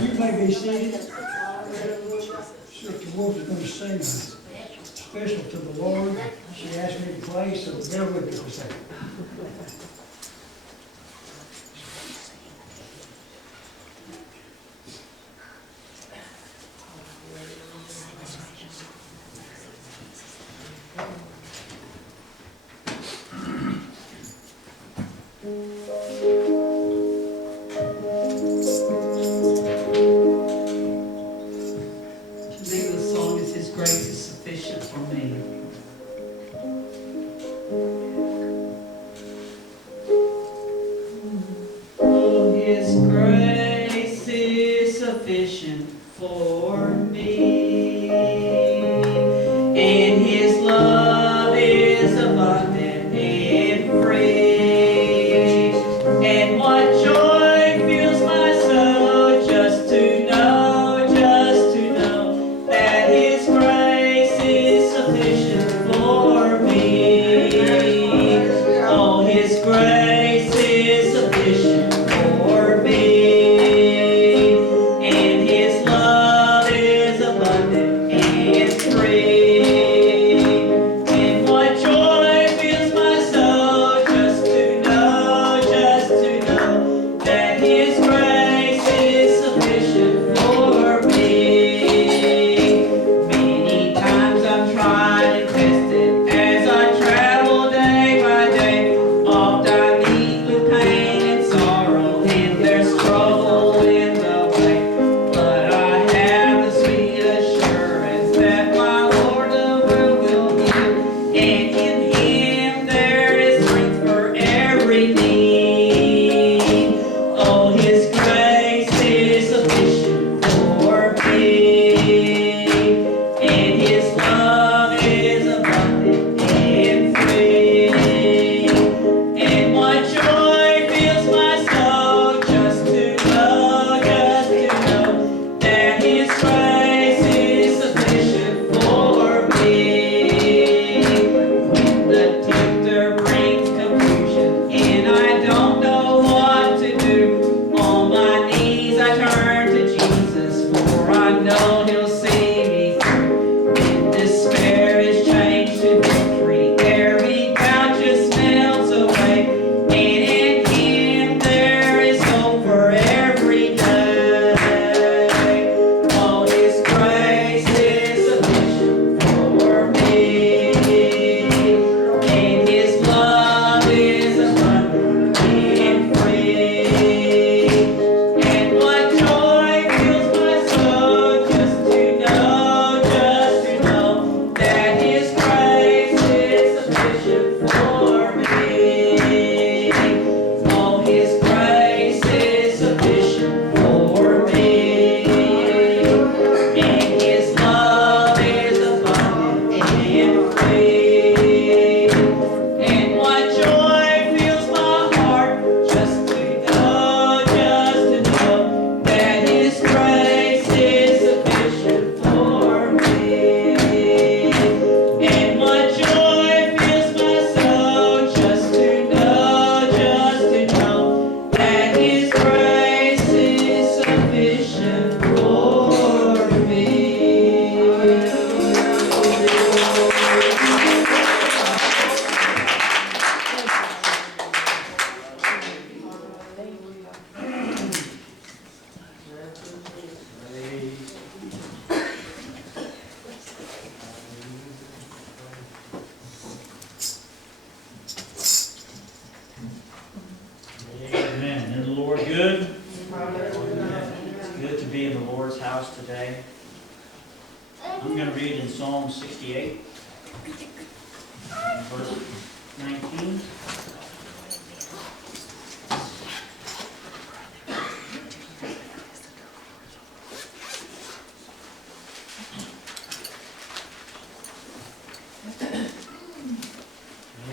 You may be seated. Sister Wolfe is going to sing a special to the Lord. She asked me to play, so bear with me for a second.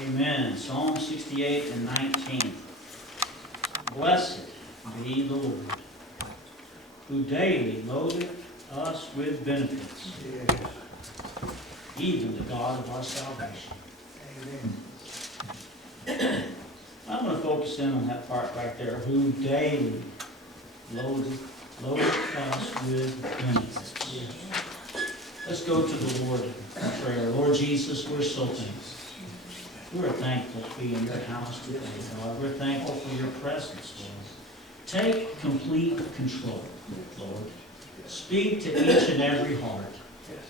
Amen. Psalm 68 and 19. Blessed be the Lord, who daily loadeth us with benefits, even the God of our salvation. Amen. I'm going to focus focus in on that part right there. Who daily loaded us with benefits. Let's go to the Lord in prayer. Lord Jesus, we're so thankful. We're thankful to be in your house today, God. We're thankful for your presence, Lord. Take complete control, Lord. Speak to each and every heart.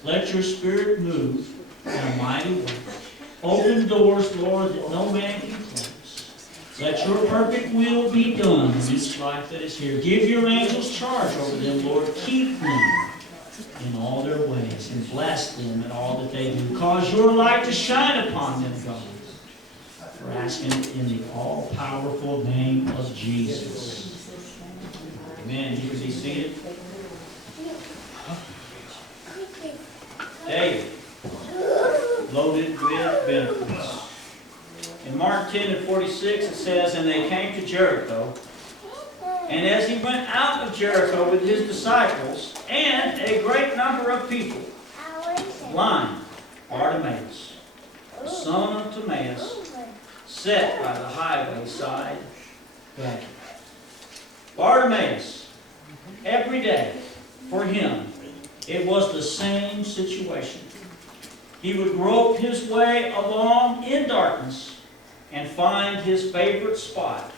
Let your Spirit move in a mighty way. Open doors, Lord, that no man can close. Let your perfect will be done in this life that is here. Give your angels charge over them, Lord. Keep them in all their ways and bless them in all that they do. Cause your light to shine upon them, God. We're asking it in the all-powerful name of Jesus. Amen. You can be seated. David, loaded with benefits. In Mark 10:46 it says, and they came to Jericho. And as he went out of Jericho with his disciples and a great number of people, blind Bartimaeus, the son of Timaeus, sat by the highway side begging. Bartimaeus, every day for him, it was the same situation. He would grope his way along in darkness and find his favorite spot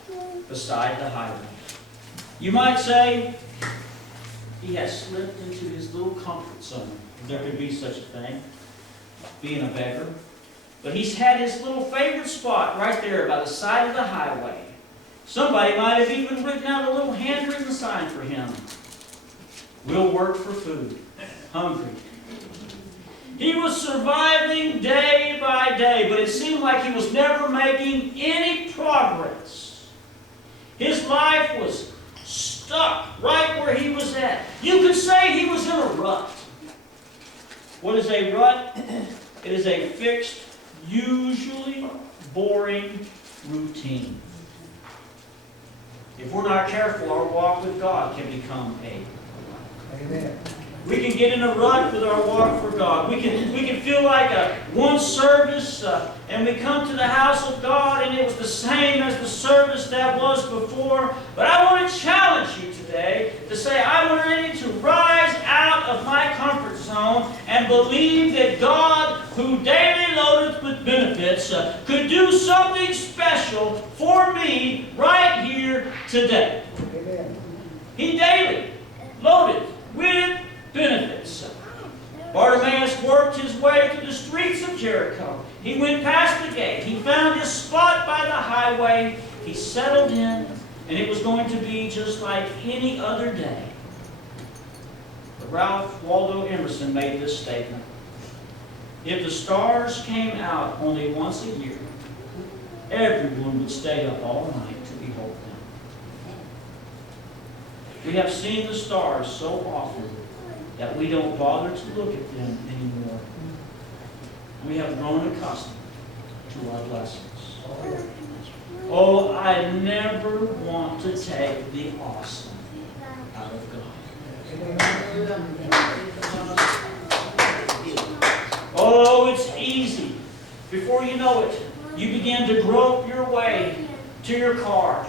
beside the highway. You might say he has slipped into his little comfort zone, if there could be such a thing, being a beggar. But he's had his little favorite spot right there by the side of the highway. Somebody might have even written out a little handwritten sign for him. We'll work for food. Hungry. He was surviving day by day, but it seemed like he was never making any progress. His life was stuck right where he was at. You could say he was in a rut. What is a rut? It is a fixed, usually boring routine. If we're not careful, our walk with God can become a Amen. We can get in a rut with our walk for God. We can feel like one service, and we come to the house of God, and it was the same as the service that was before. But I want to challenge you today to say, I'm ready to rise out of my comfort zone and believe that God, who daily loadeth with benefits, could do something special for me right here today. Amen. He daily loaded with benefits. Bartimaeus worked his way through the streets of Jericho. He went past the gate. He found his spot by the highway. He settled in, and it was going to be just like any other day. But Ralph Waldo Emerson made this statement. If the stars came out only once a year, everyone would stay up all night to behold them. We have seen the stars so often that we don't bother to look at them anymore. We have grown accustomed to our blessings. Oh, I never want to take the awesome out of God. Oh, it's easy. Before you know it, you begin to grope your way to your car.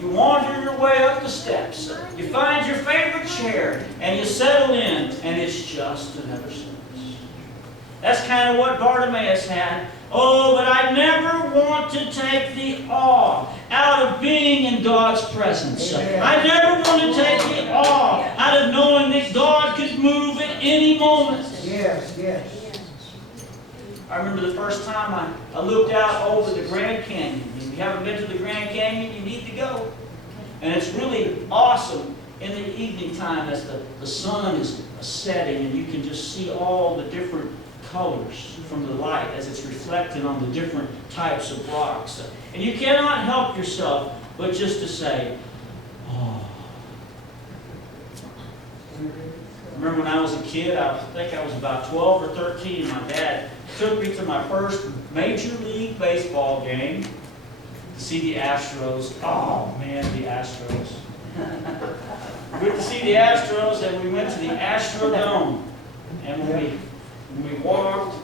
You wander your way up the steps. You find your favorite chair, and you settle in, and it's just another service. That's kind of what Bartimaeus had. Oh, but I never want to take the awe out of being in God's presence. I never want to take the awe out of knowing that God could move at any moment. Yes, yes. I remember the first time I looked out over the Grand Canyon. If you haven't been to the Grand Canyon, you need to go. And it's really awesome in the evening time as the sun is setting, and you can just see all the different colors from the light as it's reflecting on the different types of rocks. And you cannot help yourself but just to say, oh. I remember when I was a kid, I think I was about 12 or 13, my dad took me to my first Major League Baseball game to see the Astros. Oh, man, the Astros. We went to see the Astros, and we went to the Astrodome. And when we walked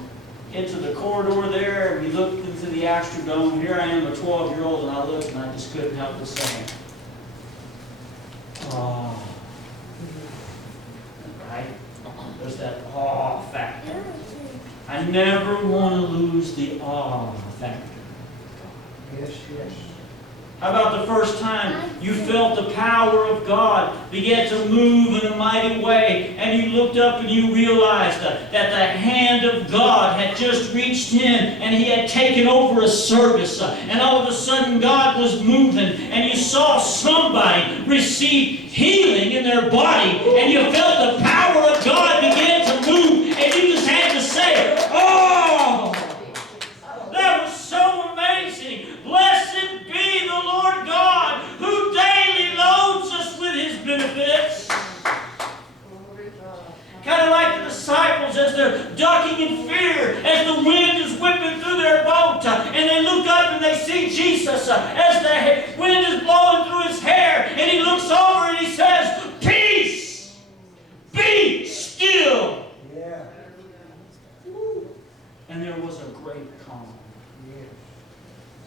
into the corridor there, and we looked into the Astrodome. Here I am, a 12-year-old, and I looked, and I just couldn't help but say, oh. Right? There's that awe factor. I never want to lose the awe factor. Yes, yes. How about the first time you felt the power of God begin to move in a mighty way, and you looked up and you realized that the hand of God had just reached in and He had taken over a service, and all of a sudden God was moving, and you saw somebody receive healing in their body, and you felt the power of God begin to move, and you just had to say, oh! That was so amazing. Blessed be the Lord God, who daily loads us with His benefits. Kind of like the disciples as they're ducking in fear, as the wind is whipping through their boat, and they look up and they see Jesus as the wind is blowing through His hair, and He looks over and He says, peace, be still. Yeah. And there was a great calm.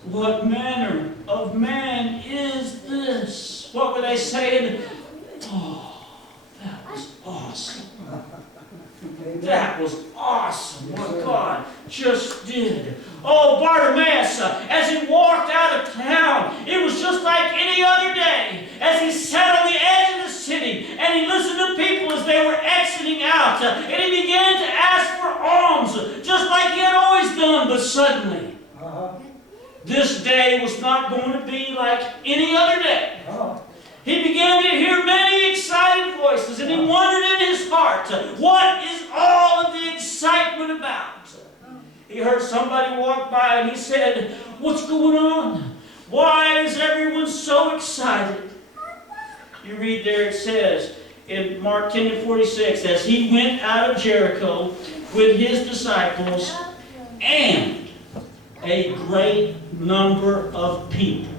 What manner of man is this? What were they saying? Oh, that was awesome. That was awesome what God just did. Oh, Bartimaeus, as he walked out of town, it was just like any other day. As he sat on the edge of the city and he listened to people as they were exiting out, and he began to ask for alms, just like he had always done, but suddenly, this day was not going to be like any other day. He began to hear many excited voices, and he wondered in his heart, what is all of the excitement about? He heard somebody walk by, and he said, what's going on? Why is everyone so excited? You read there, it says, in Mark 10:46, as he went out of Jericho with his disciples and a great number of people.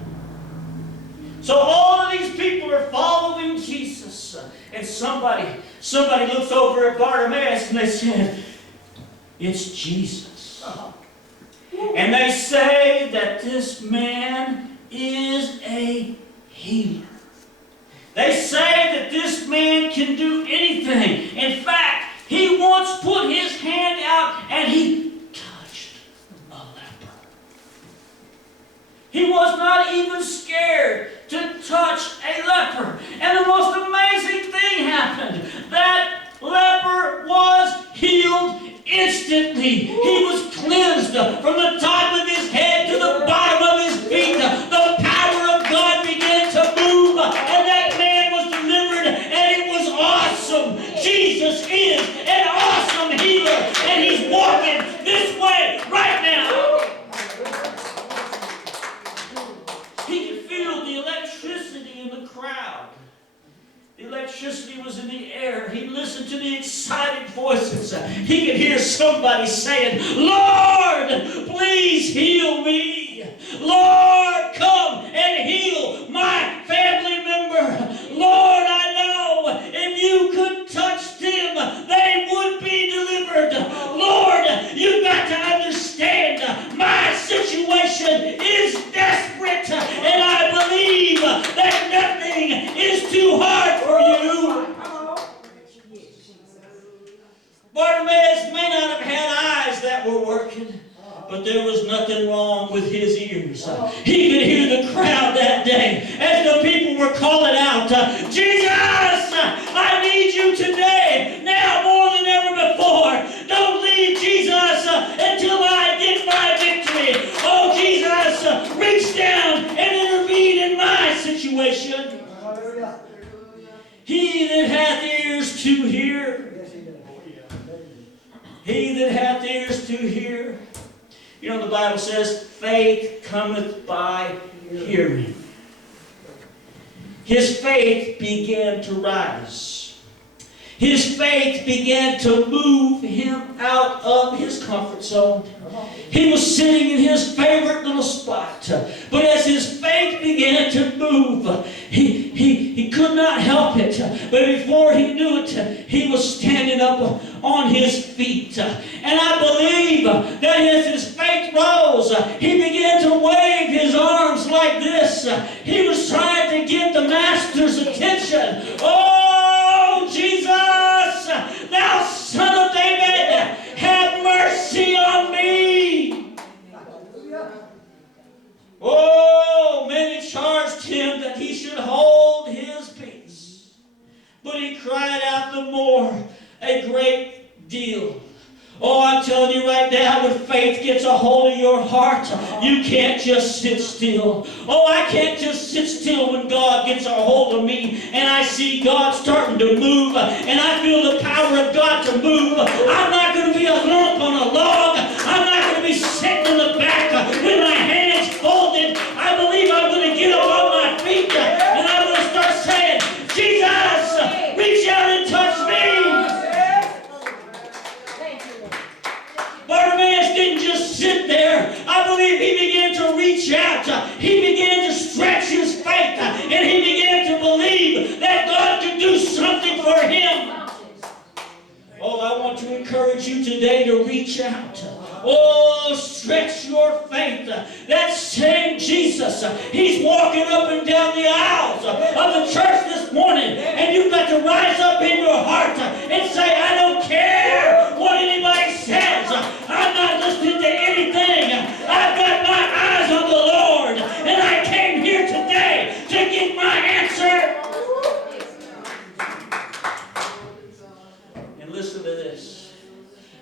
So all of these people are following Jesus. And somebody looks over at Bartimaeus and they said, it's Jesus. And they say that this man is a healer. They say that this man can do anything. In fact, he once put his hand out and he touched a leper. He was not even scared to touch a leper. And the most amazing thing happened. That leper was healed instantly. He was cleansed from the top of his head to the bottom of his feet. The power of God began to move, and that man was delivered, and it was awesome. Jesus is an awesome healer, and He's walking this way right now. He could feel the electricity in the crowd. The electricity was in the air. He listened to the excited voices. He could hear somebody saying, Lord, please heal me. Lord, come and heal my family member. Lord, I know if you could touch them, they would be delivered. Lord, you've got to understand my situation is desperate, and I believe that nothing is too hard for you. Bartimaeus may not have had eyes that were working, but there was nothing wrong with his ears. He could hear the crowd that day as the people were calling out, Jesus, I need you today, now more than ever before. Don't leave, Jesus, until I get my victory. Oh, Jesus, reach down and intervene in my situation. He that hath ears to hear. He that hath ears to hear. You know, the Bible says, faith cometh by hearing. His faith began to rise. His faith began to move him out of his comfort zone. He was sitting in his favorite little spot. But as his faith began to move, he could not help it. But before he knew it, he was standing up on his feet. And I believe pastor's attention. Oh, Jesus, thou son of David, have mercy on me. Oh, many charged him that he should hold his peace. But he cried out the more a great deal. Oh, I'm telling you right now, when faith gets a hold of your heart, you can't just sit still. Oh, I can't just sit still when God gets a hold of me and I see God starting to move and I feel the power of God to move. I'm not going to be a lump on a log. I'm not going to be sitting in the back with my hands folded. I believe I'm going to get up on my feet and I'm going to start saying, Jesus, reach out and touch me. Bartimaeus didn't just sit there. I believe he began to reach out. He began to stretch his faith. And he began to believe that God could do something for him. Oh, I want to encourage you today to reach out. Oh, stretch your faith. That same Jesus, he's walking up and down the aisles of the church this morning. And you've got to rise up in your heart and say, I don't care what anybody says. I'm not listening to anything. I've got my eyes on the Lord. And I came here today to get my answer. And listen to this.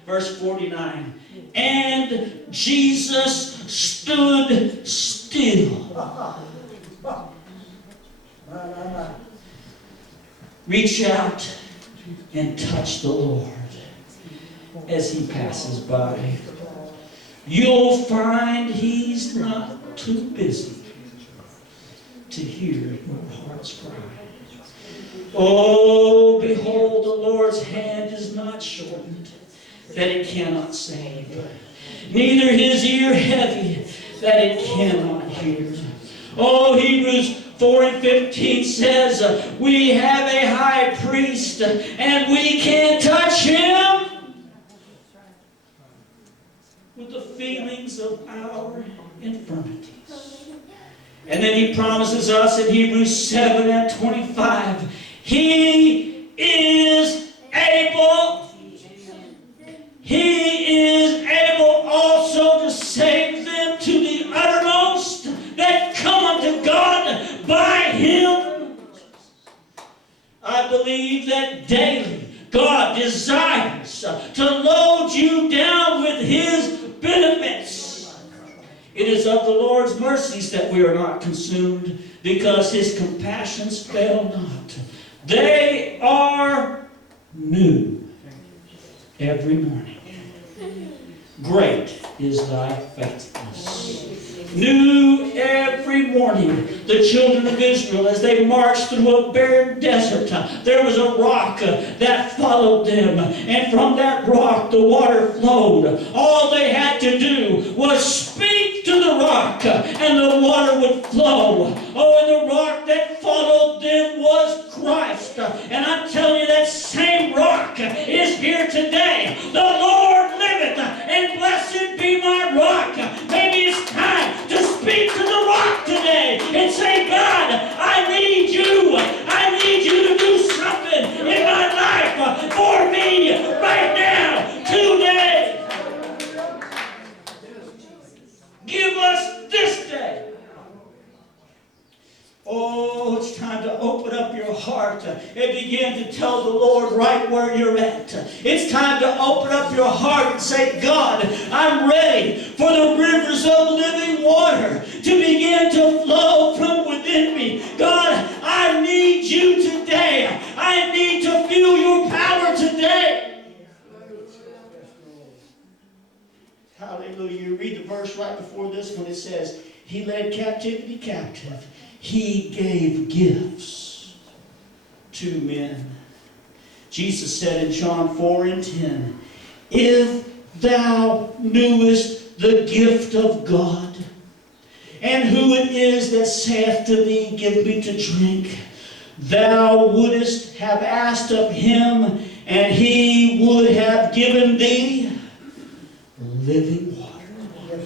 Verse 49. And Jesus stood still. Reach out and touch the Lord as he passes by. You'll find he's not too busy to hear your heart's cry. Oh, behold, the Lord's hand is not shortened, that it cannot save, neither his ear heavy, that it cannot hear. Oh, Hebrews 4:15 says, we have a high priest, and we can touch him with the feelings of our infirmities. And then he promises us in Hebrews 7:25, he is able. He is able also to save them to the uttermost that come unto God by him. I believe that daily God desires to load you down with his benefits. It is of the Lord's mercies that we are not consumed, because his compassions fail not. They are new every morning. Great is thy faithfulness. New every morning. The children of Israel, as they marched through a barren desert, there was a rock that followed them. And from that rock the water flowed. All they had to do was speak to the rock and the water would flow. Oh, and the rock that followed them was Christ. And I'm telling you, that same rock is here today. The Lord liveth, and blessed be my rock. Maybe it's time to speak to the rock today and say, God, I need you. I need you to do something in my life for me right now, today. Give us this day. Oh, it's time to open up your heart and begin to tell the Lord right where you're at. It's time to open up your heart and say, God, I'm ready for the rivers of living water to begin to flow from within me. God, I need you today. I need to feel your power today. Hallelujah. You read the verse right before this when it says, he led captivity captive. He gave gifts to men. Jesus said in John 4:10, if thou knewest the gift of God, and who it is that saith to thee, give me to drink, thou wouldest have asked of him, and he would have given thee living water.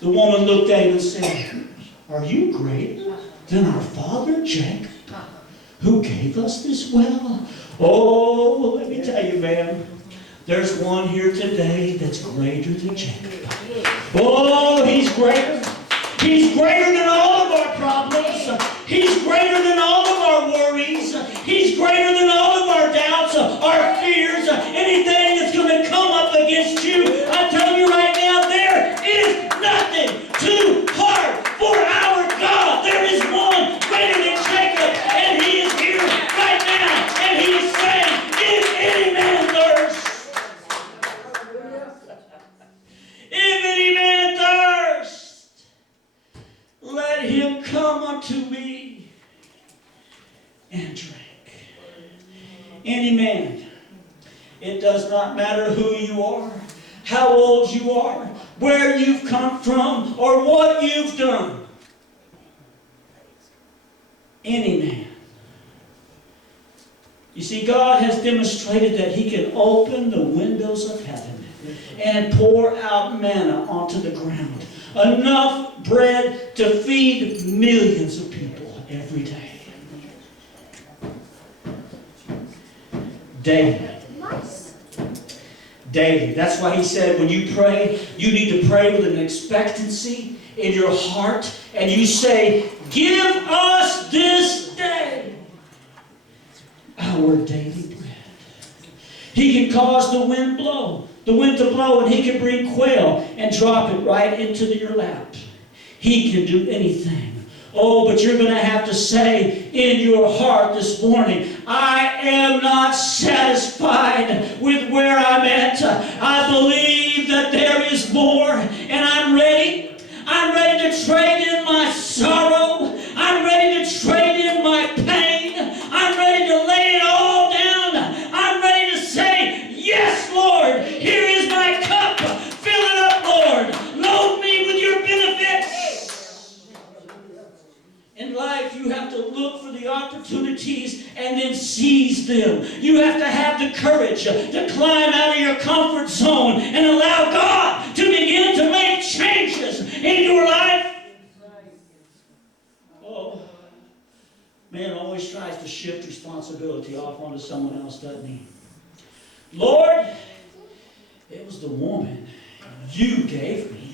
The woman looked at him and said, are you greater than our father Jacob, who gave us this well? Oh, let me tell you, man, there's one here today that's greater than Jacob. Oh, he's greater. He's greater than all of our problems. He's greater than all of our worries. He's greater than all of our doubts, our fears, anything that's going to come up against you. I'm telling you right now, there is nothing too hard for our God. There is one greater than Jacob, and he is here right now, and he is saying, if any man thirst, if any man thirst, let him come unto me and drink. Any man. It does not matter who you are, how old you are, where you've come from, or what you've done. Any man. You see, God has demonstrated that He can open the windows of heaven and pour out manna onto the ground. Enough bread to feed millions of people every day. Daily. Daily. That's why He said when you pray, you need to pray with an expectancy in your heart, and you say, give us this day our daily bread. He can cause the wind to blow, and He can bring quail and drop it right into your lap. He can do anything. Oh, but you're going to have to say in your heart this morning, I am not satisfied with where I'm at. I believe that there is more, and I'm ready. I'm ready to trade in my sorrow. I'm ready to trade in my pain. I'm ready to lay it all down. I'm ready to say, yes, Lord, here is my cup. Fill it up, Lord. Load me with your benefits. In life, you have to look for the opportunities and then seize them. You have to have the courage to climb out of your comfort zone and allow God to begin to make changes in your life. Oh, man always tries to shift responsibility off onto someone else, doesn't he? Lord, it was the woman you gave me.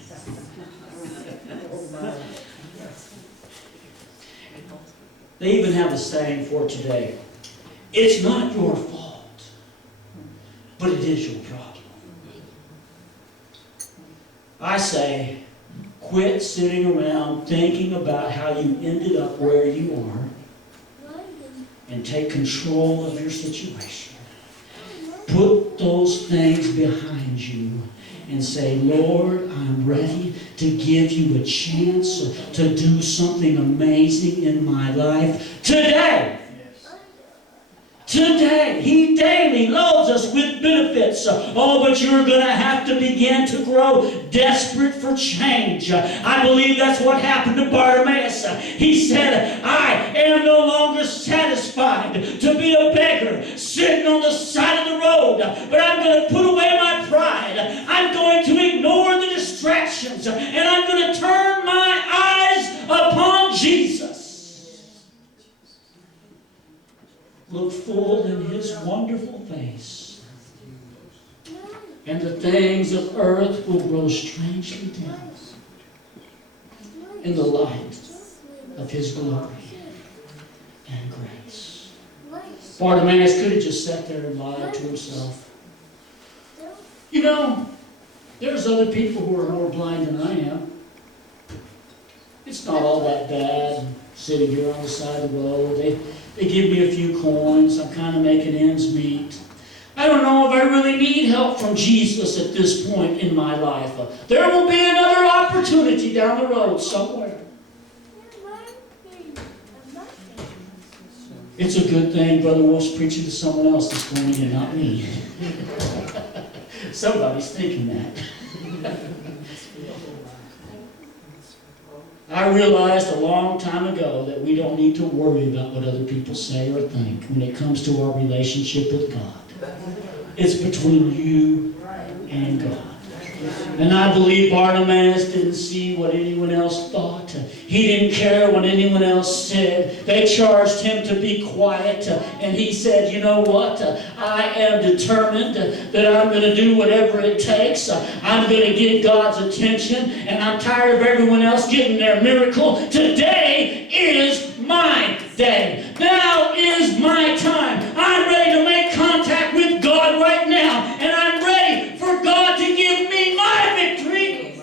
They even have a saying for today. It's not your fault, but it is your problem. I say, quit sitting around thinking about how you ended up where you are and take control of your situation. Put those things behind you and say, Lord, I'm ready to give you a chance to do something amazing in my life today. Today. He daily loads us with benefits. Oh, but you're going to have to begin to grow desperate for change. I believe that's what happened to Bartimaeus. He said, I am no longer satisfied to be a beggar sitting on the side of the road, but I'm going to put away my pride. I'm going to ignore the distractions, and I'm going to turn my eyes upon Jesus. Look full in His wonderful face, and the things of earth will grow strangely dim in the light of His glory and grace. Bartimaeus could have just sat there and lied to himself. You know, there's other people who are more blind than I am. It's not all that bad sitting here on the side of the road. They give me a few coins. I'm kind of making ends meet. I don't know if I really need help from Jesus at this point in my life. There will be another opportunity down the road somewhere. It's a good thing Brother Wolf's preaching to someone else this morning and not me. Somebody's thinking that. I realized a long time ago that we don't need to worry about what other people say or think when it comes to our relationship with God. It's between you and God. And I believe Bartimaeus didn't see what anyone else thought. He didn't care what anyone else said. They charged him to be quiet. And he said, you know what? I am determined that I'm going to do whatever it takes. I'm going to get God's attention. And I'm tired of everyone else getting their miracle. Today is my day. Now is my time. I'm ready to make contact with God right now. And I'm ready for God to give me my victory.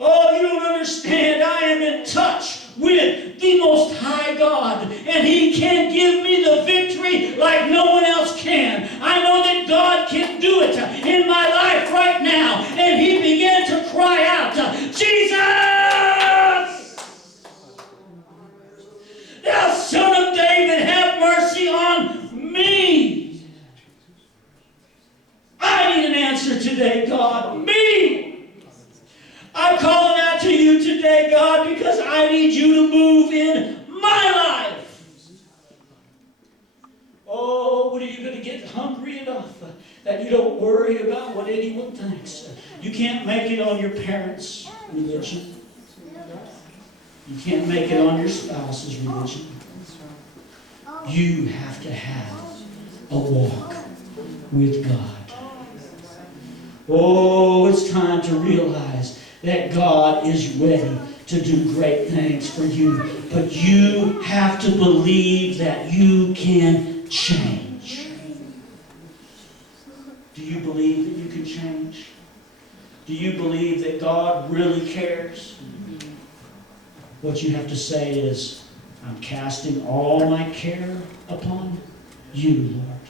Oh, you don't understand. I am in touch with the Most High God. And He can give me the victory like no one else can. I know that God can do it in my life right now. And he began to cry out, Jesus! Thou Son of David, have mercy on me. I need an answer today, God. Me! I'm calling out to you today, God, because I need you to move in my life. Oh, when are you going to get hungry enough that you don't worry about what anyone thinks? You can't make it on your parents' religion. You can't make it on your spouse's religion. You have to have a walk with God. Oh, it's time to realize that God is ready to do great things for you. But you have to believe that you can change. Do you believe that you can change? Do you believe that God really cares? What you have to say is, I'm casting all my care upon you, Lord.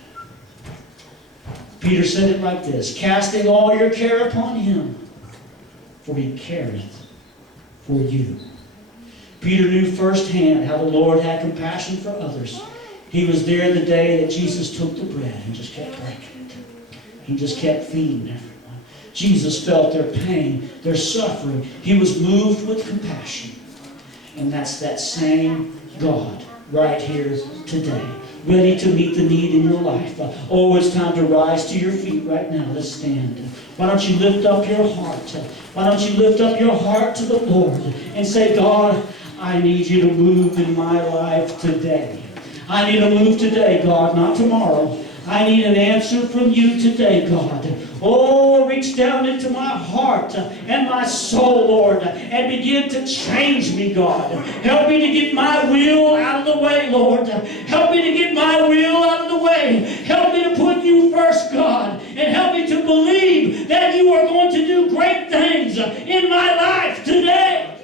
Peter said it like this, casting all your care upon him, for he careth for you. Peter knew firsthand how the Lord had compassion for others. He was there the day that Jesus took the bread and just kept breaking it. He just kept feeding everyone. Jesus felt their pain, their suffering. He was moved with compassion. And that's that same God right here today, ready to meet the need in your life. Oh, it's time to rise to your feet right now. Let's stand. Why don't you lift up your heart? Why don't you lift up your heart to the Lord and say, God, I need you to move in my life today. I need to move today, God, not tomorrow. I need an answer from you today, God. Oh, reach down into my heart and my soul, Lord, and begin to change me, God. Help me to get my will out of the way, Lord. Help me to get my will out of the way. Help me to put you first, God, and help me to believe that you are going to do great things in my life today.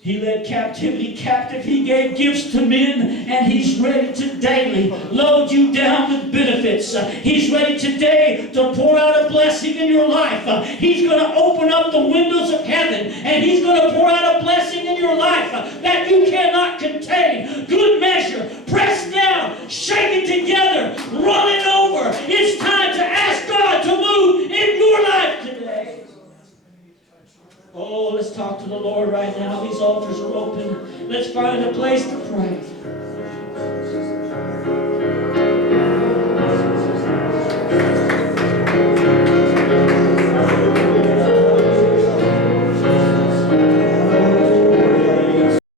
He led captivity captive. He gave gifts to men, and He's ready to daily load you down with benefits. He's ready today to pour out a blessing in your life. He's going to open up the windows of heaven, and He's going to pour out a blessing in your life that you cannot contain. Good measure, pressed down, shaken together, running over. It's time to ask God to move in your life today. Oh, let's talk to the Lord right now. These altars are open. Let's find a place to pray.